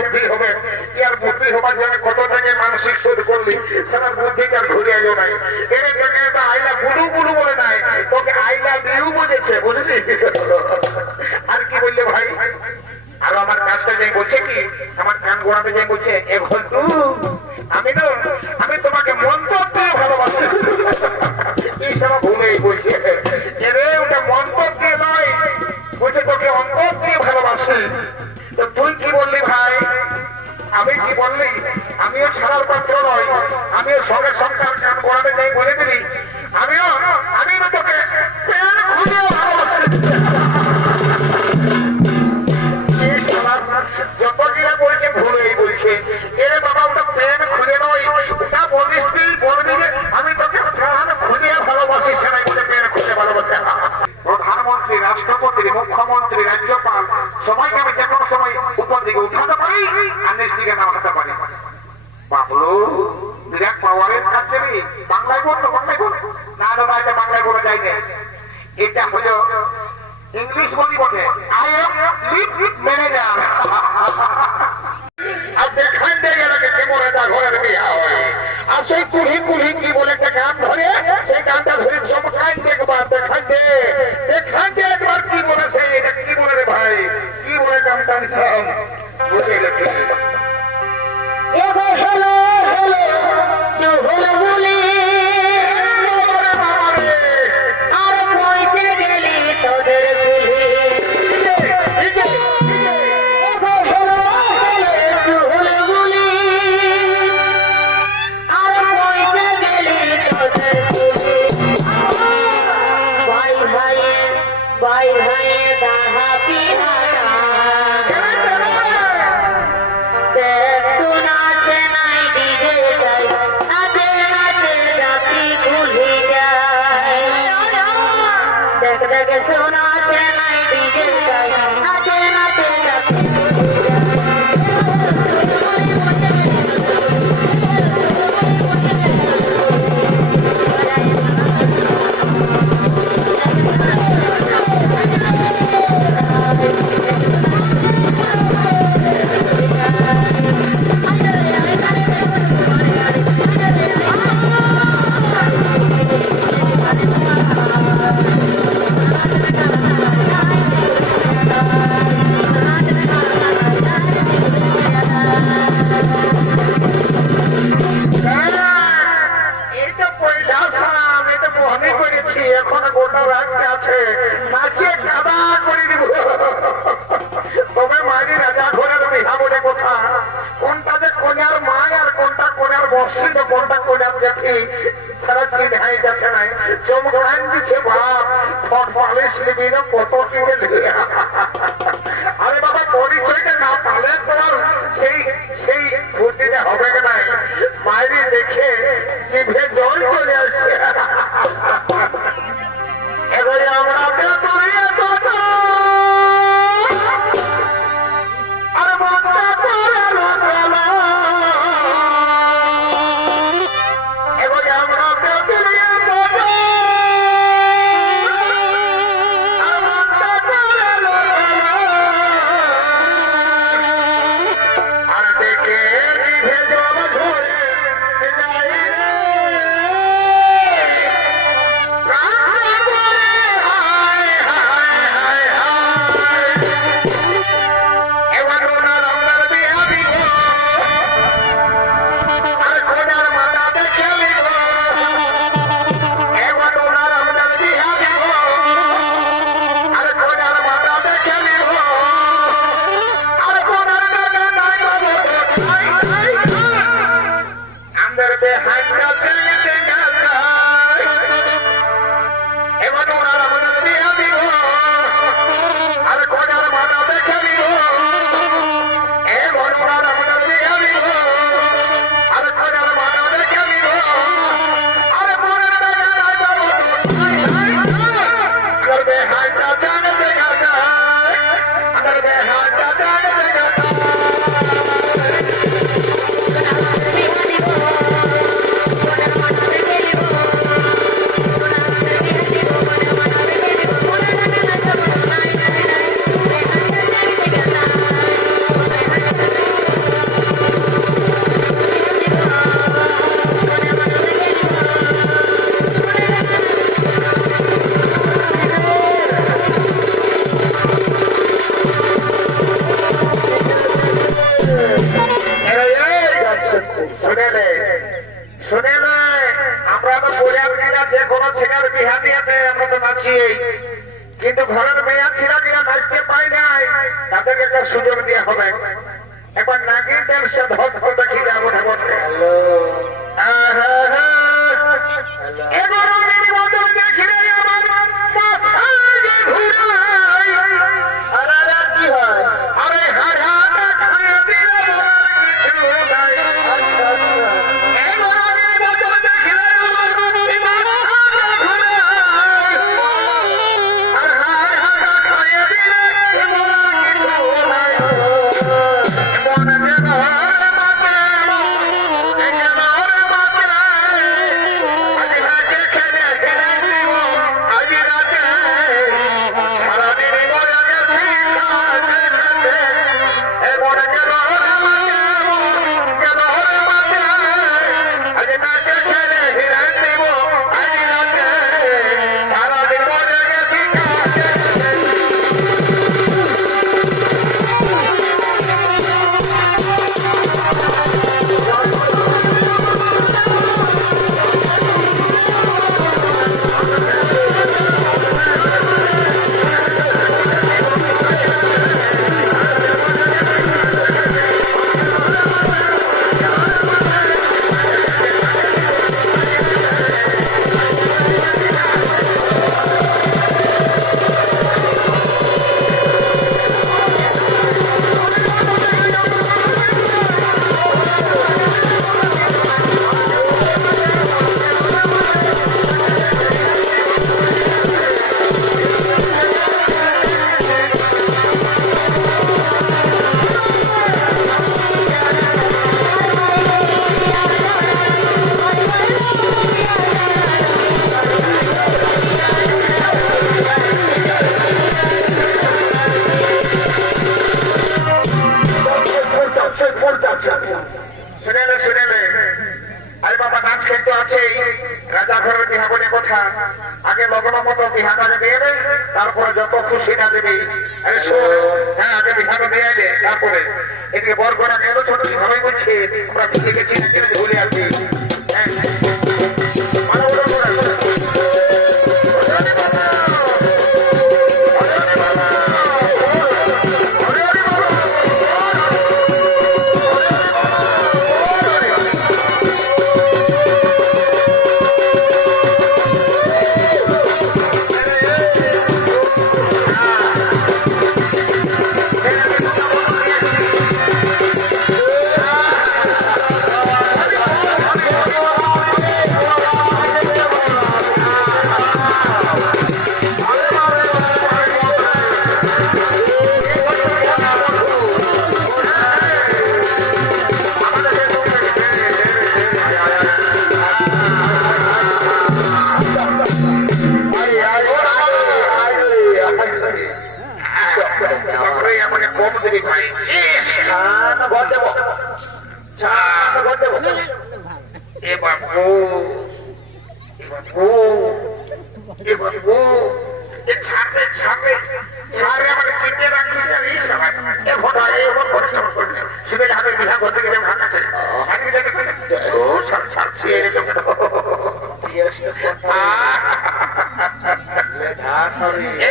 বুদ্ধি হবে আর বুদ্ধি হবার জন্য কত থেকে মানসিক শোধ করলি সারা বুদ্ধিটা ঘুরে এলো নাই। এর তোকে একটা আইলা বুড়ু বুড়ু বলে নাই, তোকে আইলা দিউ বুঝেছে, বুঝলি? আর কি বললে ভাই? আর আমার কাজটা যাই বলছে কি, আমার কান গোড়াতে যাই বলছে, এ ঘন্টু, আমি তো, আমি তোমাকে মন্তর দিয়ে ভালোবাসি। এই সব ভুলেই বলছে। এরে, ওটা মন্তর দিয়ে নয়, বলছে তোকে অন্তর দিয়ে ভালোবাসি। তো তুই কি বললি ভাই? আমি কি বললি? আমিও ছাড়ার পাত্র নয় আমিও সবে সংসার কান গোড়াতে যাই বলে দিলি। আমিও আমি তোকে ভালোবাসে প্রধানমন্ত্রী রাষ্ট্রপতি মুখ্যমন্ত্রী, রাজ্যপাল, সবাইকে আমি দিকে উঠাতে পারি আর নিচ দিকে না উঠাতে পারি। বাবলু বিরাট পাওয়ারের কাছে রে বাংলায় বলতো বাংলায় বল। না না, এটা বাংলায় বলা যায় না। এটা হলো ইংলিশ আর সেই কুড়ি কুড়ি কি বলে একটা গান ধরে? সেই গানটা ধরে চমকান দেখবার দেখান ጠንተው ወደ Agora, olha. আরে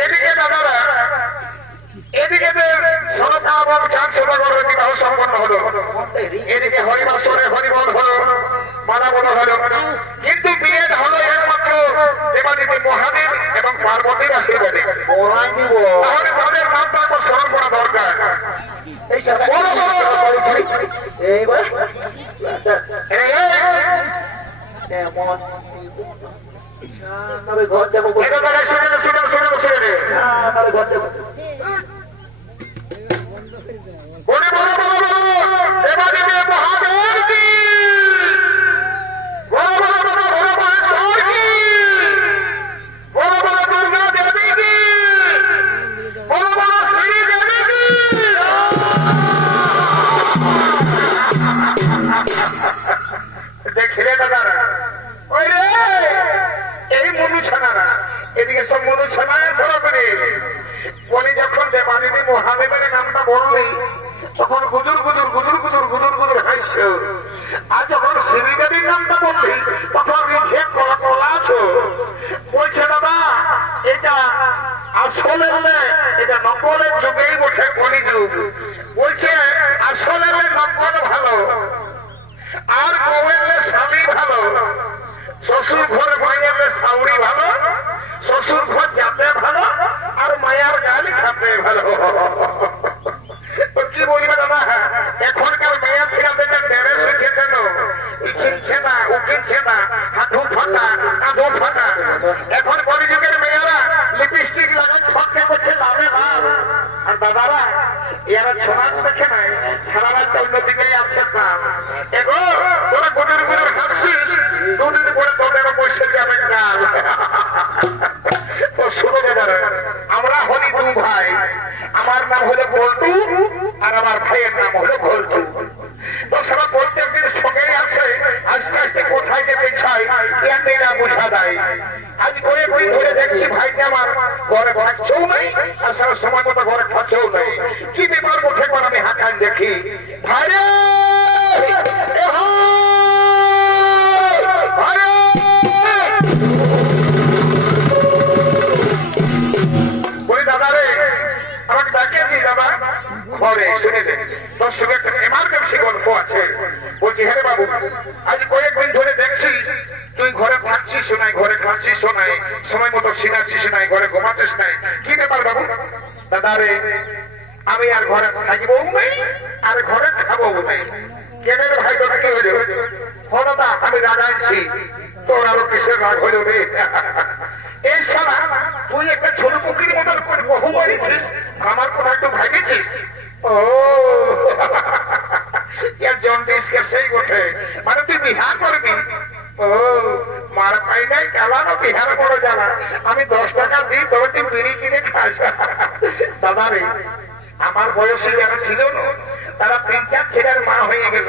এদিকে দাদারা এদিকে এবং বিধানসভাগরের বিবাহ সম্পন্ন হলো। এদিকে হরিবাসরে হরিবল হলো মালাবল হলো। কিন্তু বিয়ে হলো একমাত্র দেবাদেবী মহাদেব এবং পার্বতীর আশীর্বাদে। নামটা স্মরণ করা দরকার। এইবার কেমন তবে ঘর দেবো কথা বললি, তখন গুজুর গুজুর গুজুর গুজুর গুজুর গুজুর হয়েছে। আর যখন শ্রীদেবীর নামটা বললি, তখন নিজে কলা কলা আছো, বলছে, দাদা, এটা আসলে এটা নকলের যুগেই বসে কলি যুগ। বলছে আসলে নকল ভালো, আর কোয়েলে স্বামী ভালো, শ্বশুর ঘরে বইলে সাউরি ভালো, শ্বশুর ঘর যাতে ভালো, আর মায়ার গাল খাতে ভালো। কি বলবে দাদা? এখনকার মেয়া ছেলেদেরকে বেড়ে শিখে কেন কিনছে না ও না হাঁটু ফাঁকা কাঁধু ফাঁকা এখন কলিযুগের মেয়েরা লিপস্টিক লাগাই ফটকে করছে লাভে লাভ আর দাদারা, এরা সোনার আজ করে করে ধরে দেখছি ভাইকে আমার ঘরে থাকছেও নাই, আর সারা সময় মতো ঘরে থাকছেও নাই। কি ব্যাপার মুখে পর আমি হাঁটান দেখি। ভাই আমাকে ডাকিয়েছি দাদা। ঘরে গল্প আছে। বলছি হ্যাঁ বাবু, আজ কয়েকদিন ধরে দেখছি তুই ঘরে থাকছিস নাই, ঘরে খাচ্ছিস নাই, সময় মতো সিনাচ্ছিস নাই, ঘরে ঘুমাচ্ছিস নাই, কি ব্যাপার বাবু? দাদা রে, আমি আর ঘরে থাকব আর ঘরে খাব নাই কেন ভাই, তোর কি হইল না আমি রাগাইছি তোর আরও কিসের রাগ হইল রে? এই শালা, তুই একটা ছোট পুকুরের মতন করে বহু মারিছিস, আমার কথা একটু ভাগেছিস ও। ইয়ার জন্ডিসকে সেই ওঠে মানে তুই বিহা করবি? ও, মার পাই নাই চালানো বিহার বড় জ্বালা। আমি দশ টাকা দিই তবে তুই বিড়ি কিনে খাস দাদা রে, আমার বয়সে যারা ছিল না। তারা তিন চার ছেলের মা হয়ে গেল।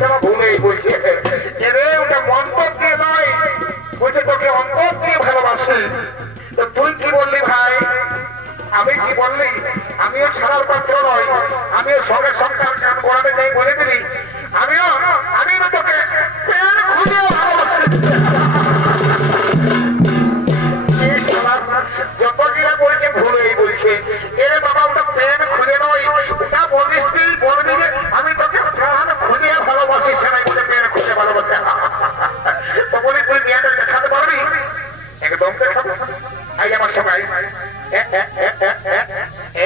সব ভুলেই বলছে এরে ওটা মন্তব্য নয় বলছে তোকে অন্তর দিয়ে ভালোবাসি তো তুই কি বললি ভাই আমি কি বললি আমিও ছাড়ার পাত্র নয় আমিও সঙ্গে সন্তান কান করাতে যাই বলে দিলি আমিও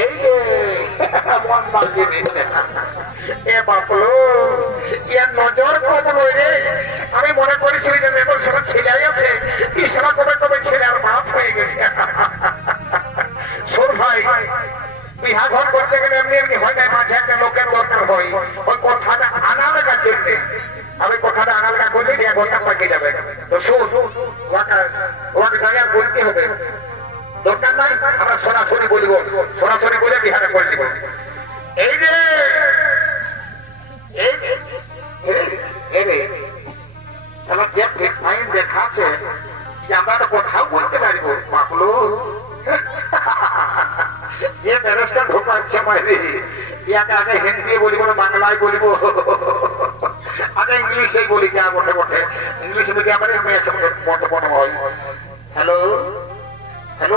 এই যে মন দিচ্ছে এ আমি মনে করেছি যে আছে। কি সেটা কবে কবে ছেলে আর বাপ হয়ে গেছে। ভাই, বিহা ঘর করতে গেলে এমনি এমনি হয় না, মাঝে একটা লোকের দরকার হয়। ওই কথাটা আনা লেখার জন্যে আমি কথাটা আনা লেখা করলে এক ঘণ্টা পাকে যাবে। তো শোন ওয়াকা ওয়াকে বলতে হবে দরকার নাই, আমরা সরাসরি বলব। সরাসরি বলে বিহারে করে দিব। এই যে দেখাচ্ছে যে আমরা তো কোথাও বলতে পারব মাকলো যে ব্যারেস্টার ঢোকাচ্ছে মাইরে ইয়াকে বাংলায় বলিব। আগে ইংলিশেই বলি যা বটে বটে। ইংলিশ মিডিয়ামের মেয়ে সঙ্গে মত হয় hello What is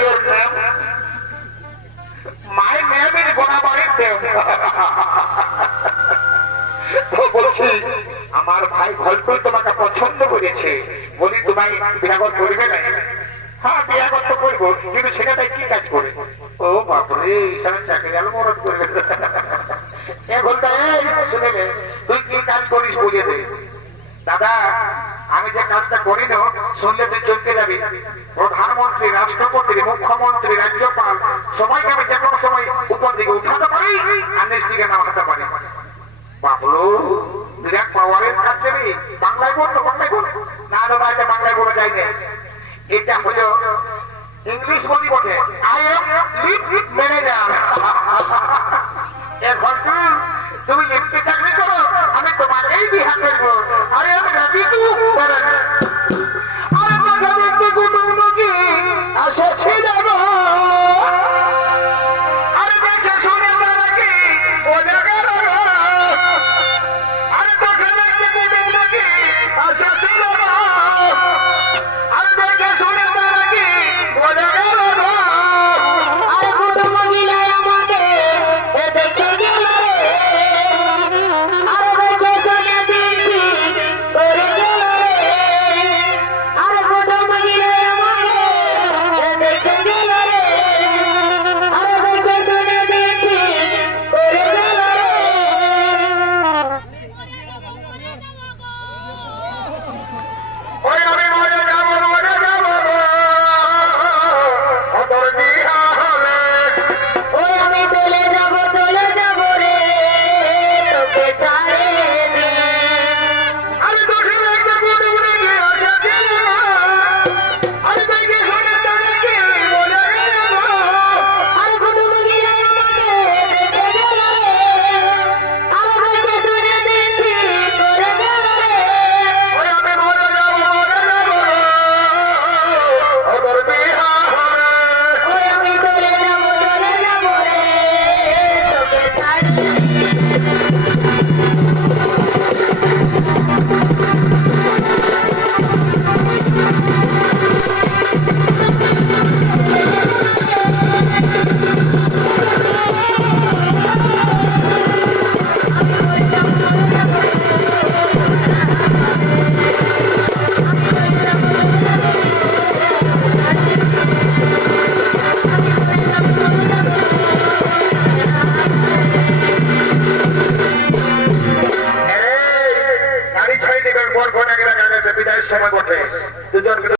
your name? My name is Dev. তো বলছি, আমার ভাই গল্পই তোমাকে পছন্দ করেছে। বলি, তোমায় বিয়াগত করবে না? হ্যাঁ বিয়াগত তো করব, কিন্তু সেটাই কি কাজ করে? ও বাপরে ইসারা চাকরি গেল মরণ করবে এখন শুনে তুই কি কাজ করিস বুঝে দে। দাদা, আমি যে কাজটা করি না, শুনলে তুই চলতে যাবি। প্রধানমন্ত্রী, রাষ্ট্রপতি, মুখ্যমন্ত্রী, রাজ্যপাল, সবাইকে আমি যে কোনো সময় উপর দিকে উঠাতে পারি আর নিচ দিকে পারি। বাবলু বিরাট পাওয়ারের কাজ বাংলায় বলতো বাংলায় বল। না দাদা এটা বাংলায় বলা যায় না। এটা হলো ইংলিশ বলি বটে। আই এম লিভ ম্যানেজার এখন তুমি তোমাকেই বিহা করব আরে আমি